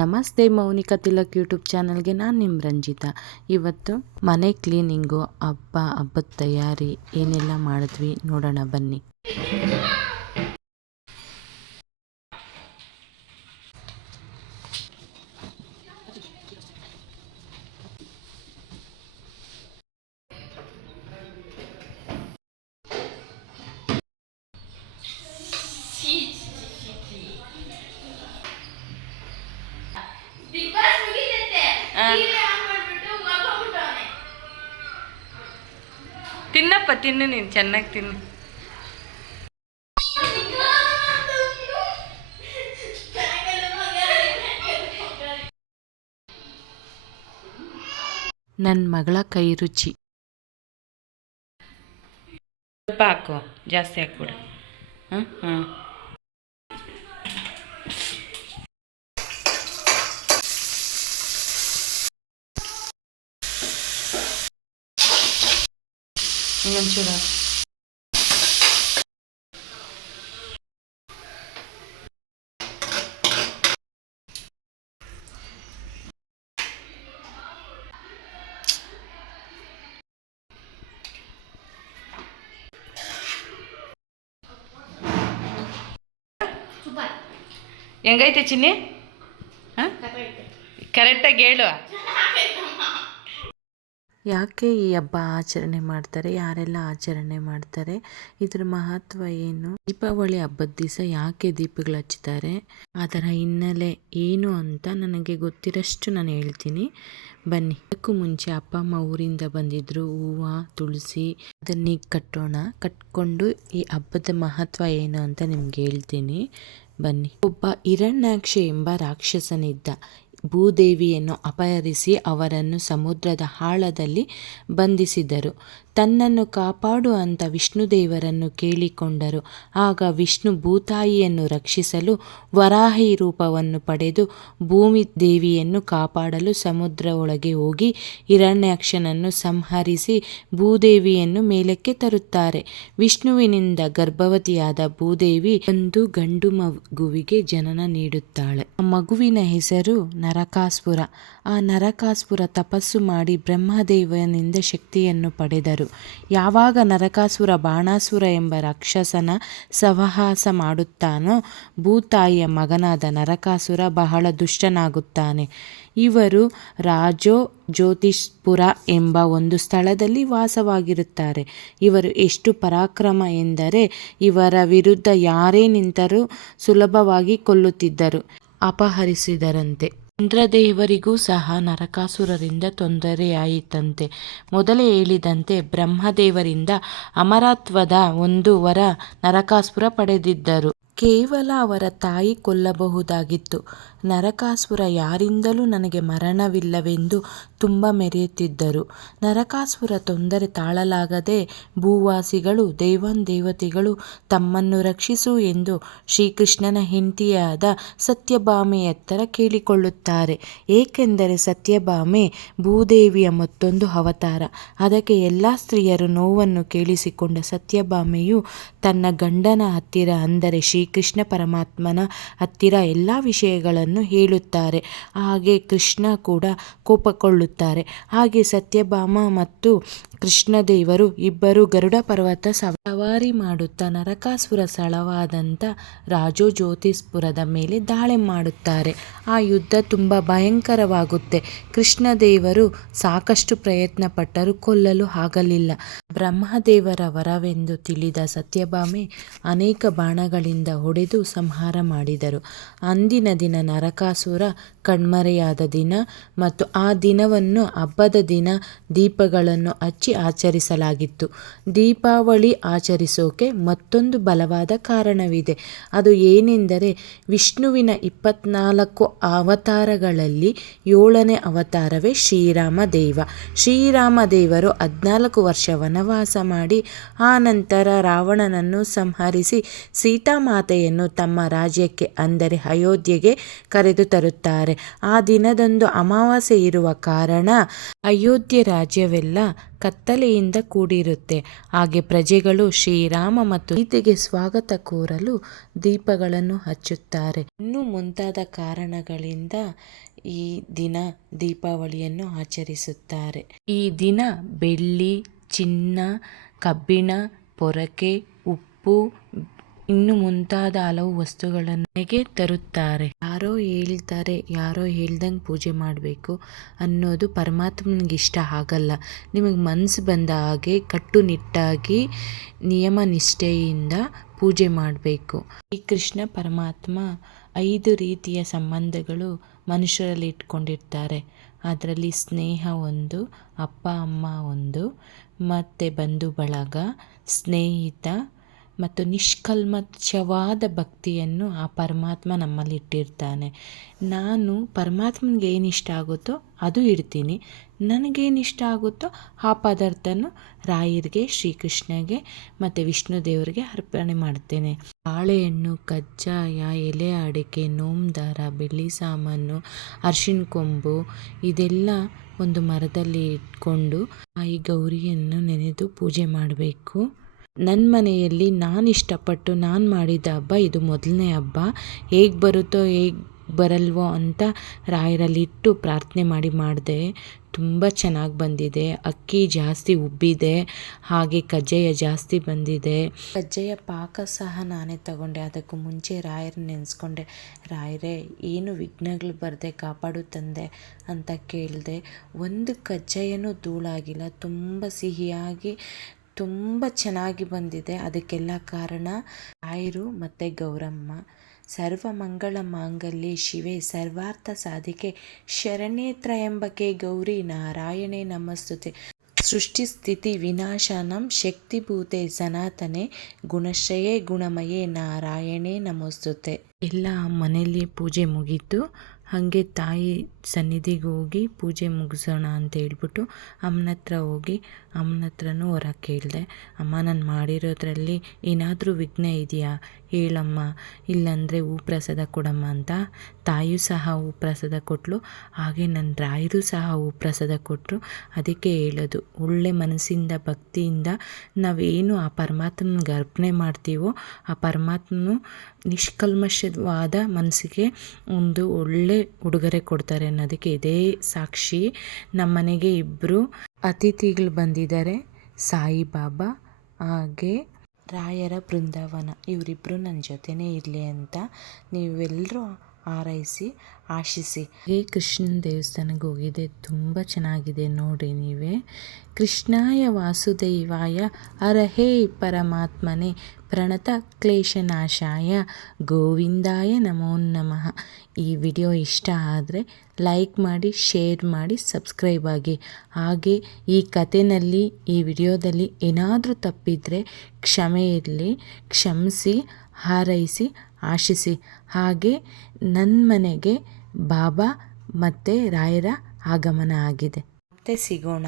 ನಮಸ್ತೆ ಮೌನಿಕಾ ತಿಲಕ್ ಯೂಟ್ಯೂಬ್ ಚಾನಲ್ಗೆ ನಾನು ನಿಮ್ಮ ರಂಜಿತಾ. ಇವತ್ತು ಮನೆ ಕ್ಲೀನಿಂಗು, ಹಬ್ಬದ ತಯಾರಿ ಏನೆಲ್ಲ ಮಾಡಿದ್ವಿ ನೋಡೋಣ ಬನ್ನಿ. ತಿನ್ನಪ್ಪ, ತಿನ್ನು, ನೀನು ಚೆನ್ನಾಗಿ ತಿನ್ನು. ನನ್ನ ಮಗಳ ಕೈ ರುಚಿ. ಸ್ವಲ್ಪ ಹಾಕು, ಜಾಸ್ತಿ ಹಾಕ್ಬಿಡು. ಹಾಂ ಇನ್ನೊಂಚೂರು ಹೆಂಗೈತೆ ಚಿನ್ನಿ? ಹಾಂ, ಕರೆಕ್ಟಾಗಿ ಹೇಳು. ಯಾಕೆ ಈ ಹಬ್ಬ ಆಚರಣೆ ಮಾಡ್ತಾರೆ, ಯಾರೆಲ್ಲ ಆಚರಣೆ ಮಾಡ್ತಾರೆ, ಇದ್ರ ಮಹತ್ವ ಏನು, ದೀಪಾವಳಿ ಹಬ್ಬದ ದಿವಸ ಯಾಕೆ ದೀಪಗಳು ಹಚ್ತಾರೆ, ಅದರ ಹಿನ್ನೆಲೆ ಏನು ಅಂತ ನನಗೆ ಗೊತ್ತಿರೋಷ್ಟು ನಾನು ಹೇಳ್ತೀನಿ ಬನ್ನಿ. ಅದಕ್ಕೂ ಮುಂಚೆ ಅಪ್ಪ ಅಮ್ಮ ಊರಿಂದ ಬಂದಿದ್ರು, ಹೂವು ತುಳಸಿ ಅದನ್ನೀಗ ಕಟ್ಕೊಂಡು ಈ ಹಬ್ಬದ ಮಹತ್ವ ಏನು ಅಂತ ನಿಮ್ಗೆ ಹೇಳ್ತೀನಿ ಬನ್ನಿ. ಒಬ್ಬ ಹಿರಣ್ಯಾಕ್ಷ ಎಂಬ ರಾಕ್ಷಸನಿದ್ದ. ಭೂದೇವಿಯನ್ನು ಅಪಹರಿಸಿ ಅವರನ್ನು ಸಮುದ್ರದ ಆಳದಲ್ಲಿ ಬಂಧಿಸಿದರು. ತನ್ನನ್ನು ಕಾಪಾಡು ಅಂತ ವಿಷ್ಣುದೇವರನ್ನು ಕೇಳಿಕೊಂಡರು. ಆಗ ವಿಷ್ಣು ಭೂತಾಯಿಯನ್ನು ರಕ್ಷಿಸಲು ವರಾಹಿ ರೂಪವನ್ನು ಪಡೆದು ಭೂಮಿ ದೇವಿಯನ್ನು ಕಾಪಾಡಲು ಸಮುದ್ರ ಒಳಗೆ ಹೋಗಿ ಹಿರಣ್ಯಾಕ್ಷನನ್ನು ಸಂಹರಿಸಿ ಭೂದೇವಿಯನ್ನು ಮೇಲಕ್ಕೆ ತರುತ್ತಾರೆ. ವಿಷ್ಣುವಿನಿಂದ ಗರ್ಭವತಿಯಾದ ಭೂದೇವಿ ಒಂದು ಗಂಡು ಮಗುವಿಗೆ ಜನನ ನೀಡುತ್ತಾಳೆ. ಆ ಮಗುವಿನ ಹೆಸರು ನರಕಾಸುರ. ಆ ನರಕಾಸುರ ತಪಸ್ಸು ಮಾಡಿ ಬ್ರಹ್ಮದೇವನಿಂದ ಶಕ್ತಿಯನ್ನು ಪಡೆದರು. ಯಾವಾಗ ನರಕಾಸುರ ಬಾಣಾಸುರ ಎಂಬ ರಾಕ್ಷಸನ ಸಹವಾಸ ಮಾಡುತ್ತಾನೋ, ಭೂತಾಯಿಯ ಮಗನಾದ ನರಕಾಸುರ ಬಹಳ ದುಷ್ಟನಾಗುತ್ತಾನೆ. ಇವರು ಜ್ಯೋತಿಷ್ಪುರ ಎಂಬ ಒಂದು ಸ್ಥಳದಲ್ಲಿ ವಾಸವಾಗಿರುತ್ತಾರೆ. ಇವರು ಎಷ್ಟು ಪರಾಕ್ರಮ ಎಂದರೆ ಇವರ ವಿರುದ್ಧ ಯಾರೇ ನಿಂತರೂ ಸುಲಭವಾಗಿ ಕೊಲ್ಲುತ್ತಿದ್ದರು, ಅಪಹರಿಸಿದರಂತೆ. ಇಂದ್ರದೇವರಿಗೂ ಸಹ ನರಕಾಸುರರಿಂದ ತೊಂದರೆಯಾಯಿತಂತೆ. ಮೊದಲೇ ಹೇಳಿದಂತೆ ಬ್ರಹ್ಮದೇವರಿಂದ ಅಮರತ್ವದ ಒಂದು ವರ ನರಕಾಸುರ ಪಡೆದಿದ್ದರು. ಕೇವಲ ಅವರ ತಾಯಿ ಕೊಲ್ಲಬಹುದಾಗಿತ್ತು. ನರಕಾಸುರ ಯಾರಿಂದಲೂ ನನಗೆ ಮರಣವಿಲ್ಲವೆಂದು ತುಂಬ ಮೆರೆಯುತ್ತಿದ್ದರು. ನರಕಾಸುರ ತೊಂದರೆ ತಾಳಲಾಗದೆ ಭೂವಾಸಿಗಳು ದೇವತೆಗಳು ತಮ್ಮನ್ನು ರಕ್ಷಿಸು ಎಂದು ಶ್ರೀಕೃಷ್ಣನ ಹೆಂಡತಿಯಾದ ಸತ್ಯಭಾಮೆಯತ್ತರ ಕೇಳಿಕೊಳ್ಳುತ್ತಾರೆ. ಏಕೆಂದರೆ ಸತ್ಯಭಾಮೆ ಭೂದೇವಿಯ ಮತ್ತೊಂದು ಅವತಾರ. ಅದಕ್ಕೆ ಎಲ್ಲ ಸ್ತ್ರೀಯರು ನೋವನ್ನು ಕೇಳಿಸಿಕೊಂಡ ಸತ್ಯಭಾಮೆಯು ತನ್ನ ಗಂಡನ ಹತ್ತಿರ, ಅಂದರೆ ಶ್ರೀಕೃಷ್ಣ ಪರಮಾತ್ಮನ ಹತ್ತಿರ ಎಲ್ಲ ವಿಷಯಗಳನ್ನು ಹೇಳುತ್ತಾರೆ. ಹಾಗೆ ಕೃಷ್ಣ ಕೂಡ ಕೋಪಗೊಳ್ಳುತ್ತಾರೆ. ಹಾಗೆ ಸತ್ಯಭಾಮ ಮತ್ತು ಕೃಷ್ಣದೇವರು ಇಬ್ಬರು ಗರುಡ ಪರ್ವತ ಸವಾರಿ ಮಾಡುತ್ತಾ ನರಕಾಸುರ ಸ್ಥಳವಾದಂಥ ಜ್ಯೋತಿಷ್ಪುರದ ಮೇಲೆ ದಾಳಿ ಮಾಡುತ್ತಾರೆ. ಆ ಯುದ್ಧ ತುಂಬ ಭಯಂಕರವಾಗುತ್ತೆ. ಕೃಷ್ಣದೇವರು ಸಾಕಷ್ಟು ಪ್ರಯತ್ನ ಪಟ್ಟರು, ಕೊಲ್ಲಲು ಆಗಲಿಲ್ಲ. ಬ್ರಹ್ಮದೇವರ ವರವೆಂದು ತಿಳಿದ ಸತ್ಯಭಾಮೆ ಅನೇಕ ಬಾಣಗಳಿಂದ ಹೊಡೆದು ಸಂಹಾರ ಮಾಡಿದರು. ಅಂದಿನ ದಿನ ನರಕಾಸುರ ಕಣ್ಮರೆಯಾದ ದಿನ ಮತ್ತು ಆ ದಿನವನ್ನು ಹಬ್ಬದ ದಿನ ದೀಪಗಳನ್ನು ಹಚ್ಚಿ ಆಚರಿಸಲಾಗಿತ್ತು. ದೀಪಾವಳಿ ಆಚರಿಸೋಕೆ ಮತ್ತೊಂದು ಬಲವಾದ ಕಾರಣವಿದೆ. ಅದು ಏನೆಂದರೆ ವಿಷ್ಣುವಿನ 24 ಅವತಾರಗಳಲ್ಲಿ 7ನೇ ಅವತಾರವೇ ಶ್ರೀರಾಮ ದೇವ. ಶ್ರೀರಾಮ ದೇವರು 14 ವರ್ಷ ವನವಾಸ ಮಾಡಿ ಆ ನಂತರ ರಾವಣನನ್ನು ಸಂಹರಿಸಿ ಸೀತಾಮಾತೆಯನ್ನು ತಮ್ಮ ರಾಜ್ಯಕ್ಕೆ ಅಂದರೆ ಅಯೋಧ್ಯೆಗೆ ಕರೆದು ತರುತ್ತಾರೆ. ಆ ದಿನದಂದು ಅಮಾವಾಸ್ಯೆ ಇರುವ ಕಾರಣ ಅಯೋಧ್ಯೆ ರಾಜ್ಯವೆಲ್ಲ ಕತ್ತಲೆಯಿಂದ ಕೂಡಿರುತ್ತೆ. ಹಾಗೆ ಪ್ರಜೆಗಳು ಶ್ರೀರಾಮ ಮತ್ತು ಸೀತೆಗೆ ಸ್ವಾಗತ ಕೋರಲು ದೀಪಗಳನ್ನು ಹಚ್ಚುತ್ತಾರೆ. ಇನ್ನೂ ಮುಂತಾದ ಕಾರಣಗಳಿಂದ ಈ ದಿನ ದೀಪಾವಳಿಯನ್ನು ಆಚರಿಸುತ್ತಾರೆ. ಈ ದಿನ ಬೆಳ್ಳಿ, ಚಿನ್ನ, ಕಬ್ಬಿಣ, ಪೊರಕೆ, ಉಪ್ಪು ಇನ್ನು ಮುಂತಾದ ಹಲವು ವಸ್ತುಗಳನ್ನು ಮನೆಗೆ ತರುತ್ತಾರೆ. ಯಾರೋ ಹೇಳ್ತಾರೆ, ಯಾರೋ ಹೇಳ್ದಂಗೆ ಪೂಜೆ ಮಾಡಬೇಕು ಅನ್ನೋದು ಪರಮಾತ್ಮನಿಗೆ ಇಷ್ಟ ಆಗಲ್ಲ. ನಿಮಗೆ ಮನಸ್ಸು ಬಂದ ಹಾಗೆ ಕಟ್ಟುನಿಟ್ಟಾಗಿ ನಿಯಮ ನಿಷ್ಠೆಯಿಂದ ಪೂಜೆ ಮಾಡಬೇಕು. ಈ ಕೃಷ್ಣ ಪರಮಾತ್ಮ 5 ರೀತಿಯ ಸಂಬಂಧಗಳು ಮನುಷ್ಯರಲ್ಲಿ ಇಟ್ಕೊಂಡಿರ್ತಾರೆ. ಅದರಲ್ಲಿ ಸ್ನೇಹ ಒಂದು, ಅಪ್ಪ ಅಮ್ಮ ಒಂದು, ಮತ್ತು ಬಂಧು ಬಳಗ, ಸ್ನೇಹಿತ ಮತ್ತು ನಿಷ್ಕಲ್ಮಶವಾದ ಭಕ್ತಿಯನ್ನು ಆ ಪರಮಾತ್ಮ ನಮ್ಮಲ್ಲಿ ಇಟ್ಟಿರ್ತಾನೆ. ನಾನು ಪರಮಾತ್ಮನಿಗೆ ಏನು ಇಷ್ಟ ಆಗುತ್ತೋ ಅದು ಇಡ್ತೀನಿ. ನನಗೇನು ಇಷ್ಟ ಆಗುತ್ತೋ ಆ ಪದಾರ್ಥನ ರಾಯರಿಗೆ, ಶ್ರೀಕೃಷ್ಣಗೆ ಮತ್ತು ವಿಷ್ಣು ದೇವರಿಗೆ ಅರ್ಪಣೆ ಮಾಡ್ತೇನೆ. ಬಾಳೆಹಣ್ಣು, ಕಜ್ಜಾಯ, ಎಲೆ ಅಡಿಕೆ, ನೋಮ್ದಾರ, ಬೆಳ್ಳಿ ಸಾಮಾನು, ಅರಿಶಿನ ಕೊಂಬು ಇದೆಲ್ಲ ಒಂದು ಮರದಲ್ಲಿ ಇಟ್ಕೊಂಡು ಈ ಗೌರಿಯನ್ನು ನೆನೆದು ಪೂಜೆ ಮಾಡಬೇಕು. ನನ್ನ ಮನೆಯಲ್ಲಿ ನಾನು ಇಷ್ಟಪಟ್ಟು ನಾನು ಮಾಡಿದ ಹಬ್ಬ ಇದು ಮೊದಲನೇ ಹಬ್ಬ. ಹೇಗೆ ಬರುತ್ತೋ ಹೇಗೆ ಬರಲ್ವೋ ಅಂತ ರಾಯರಲ್ಲಿಟ್ಟು ಪ್ರಾರ್ಥನೆ ಮಾಡಿದೆ. ತುಂಬ ಚೆನ್ನಾಗಿ ಬಂದಿದೆ. ಅಕ್ಕಿ ಜಾಸ್ತಿ ಉಬ್ಬಿದೆ, ಹಾಗೆ ಕಜ್ಜಾಯ ಜಾಸ್ತಿ ಬಂದಿದೆ. ಕಜ್ಜಾಯ ಪಾಕ ಸಹ ನಾನೇ ತಗೊಂಡೆ. ಅದಕ್ಕೂ ಮುಂಚೆ ರಾಯರನ್ನ ನೆನೆಸ್ಕೊಂಡೆ. ರಾಯರೇ, ಏನು ವಿಘ್ನಗಳು ಬರದೆ ಕಾಪಾಡು ತಂದೆ ಅಂತ ಕೇಳಿದೆ. ಒಂದು ಕಜ್ಜಾಯನೂ ಧೂಳಾಗಿಲ್ಲ. ತುಂಬ ಸಿಹಿಯಾಗಿ ತುಂಬ ಚೆನ್ನಾಗಿ ಬಂದಿದೆ. ಅದಕ್ಕೆಲ್ಲ ಕಾರಣ ರಾಯರು ಮತ್ತು ಗೌರಮ್ಮ. ಸರ್ವಮಂಗಳ ಮಾಂಗಲ್ಯೆ ಶಿವೆ ಸರ್ವಾರ್ಥ ಸಾಧಿಕೆ ಶರಣ್ಯೇ ತ್ರ್ಯಂಬಕೆ ಗೌರಿ ನಾರಾಯಣೇ ನಮಸ್ತುತೆ. ಸೃಷ್ಟಿ ಸ್ಥಿತಿ ವಿನಾಶನಂ ಶಕ್ತಿಭೂತೆ ಸನಾತನೆ ಗುಣಶ್ರಯೇ ಗುಣಮಯೇ ನಾರಾಯಣೇ ನಮಸ್ತುತೆ. ಎಲ್ಲ ಮನೆಯಲ್ಲಿ ಪೂಜೆ ಮುಗೀತು. ಹಾಗೆ ತಾಯಿ ಸನ್ನಿಧಿಗೆ ಹೋಗಿ ಪೂಜೆ ಮುಗಿಸೋಣ ಅಂತ ಹೇಳ್ಬಿಟ್ಟು ಅಮ್ಮನ ಹತ್ರ ಹೋಗಿ ಅಮ್ಮನ ಹತ್ರನೂ ಹೊರ ಕೇಳಿದೆ. ಅಮ್ಮ, ನಾನು ಮಾಡಿರೋದ್ರಲ್ಲಿ ಏನಾದರೂ ವಿಘ್ನ ಇದೆಯಾ ಹೇಳಮ್ಮ, ಇಲ್ಲಾಂದರೆ ಹೂ ಪ್ರಸಾದ ಕೊಡಮ್ಮ ಅಂತ. ತಾಯಿಯೂ ಸಹ ಹೂ ಪ್ರಸಾದ ಕೊಟ್ಟಳು. ಹಾಗೆ ನನ್ನ ರಾಯರು ಸಹ ಹೂ ಪ್ರಸಾದ ಕೊಟ್ಟರು. ಅದಕ್ಕೆ ಹೇಳೋದು, ಒಳ್ಳೆ ಮನಸ್ಸಿಂದ ಭಕ್ತಿಯಿಂದ ನಾವೇನು ಆ ಪರಮಾತ್ಮನಿಗೆ ಅರ್ಪಣೆ ಮಾಡ್ತೀವೋ ಆ ಪರಮಾತ್ಮನು ನಿಷ್ಕಲ್ಮಶವಾದ ಮನಸ್ಸಿಗೆ ಒಂದು ಒಳ್ಳೆ ಉಡುಗೊರೆ ಕೊಡ್ತಾರೆ ಅನ್ನೋದಕ್ಕೆ ಇದೇ ಸಾಕ್ಷಿ. ನಮ್ಮ ಮನೆಗೆ 2 ಅತಿಥಿಗಳು ಬಂದಿದ್ದಾರೆ, ಸಾಯಿಬಾಬಾ ಹಾಗೆ ರಾಯರ ಬೃಂದಾವನ. ಇವರಿಬ್ಬರು ನನ್ನ ಜೊತೆನೇ ಇರಲಿ ಅಂತ ನೀವೆಲ್ಲರೂ ಹಾರೈಸಿ ಆಶಿಸಿ. ಕೃಷ್ಣನ ದೇವಸ್ಥಾನಕ್ಕೆ ಹೋಗಿದೆ, ತುಂಬ ಚೆನ್ನಾಗಿದೆ ನೋಡಿ ನೀವೇ. ಕೃಷ್ಣಾಯ ವಾಸುದೇವಾಯ ಹರಹೇ ಪರಮಾತ್ಮನೇ ಪ್ರಣತ ಕ್ಲೇಶನಾಶಾಯ ಗೋವಿಂದಾಯ ನಮೋ ನಮಃ. ಈ ವಿಡಿಯೋ ಇಷ್ಟ ಆದರೆ ಲೈಕ್ ಮಾಡಿ, ಶೇರ್ ಮಾಡಿ, ಸಬ್ಸ್ಕ್ರೈಬ್ ಆಗಿ. ಹಾಗೆ ಈ ಕಥೆನಲ್ಲಿ, ಈ ವಿಡಿಯೋದಲ್ಲಿ ಏನಾದರೂ ತಪ್ಪಿದರೆ ಕ್ಷಮೆ ಇರಲಿ, ಕ್ಷಮಿಸಿ, ಹಾರೈಸಿ, ಆಶಿಸಿ. ಹಾಗೆ ನನ್ನ ಮನೆಗೆ ಬಾಬಾ ಮತ್ತು ರಾಯರ ಆಗಮನ ಆಗಿದೆ. ಮತ್ತೆ ಸಿಗೋಣ.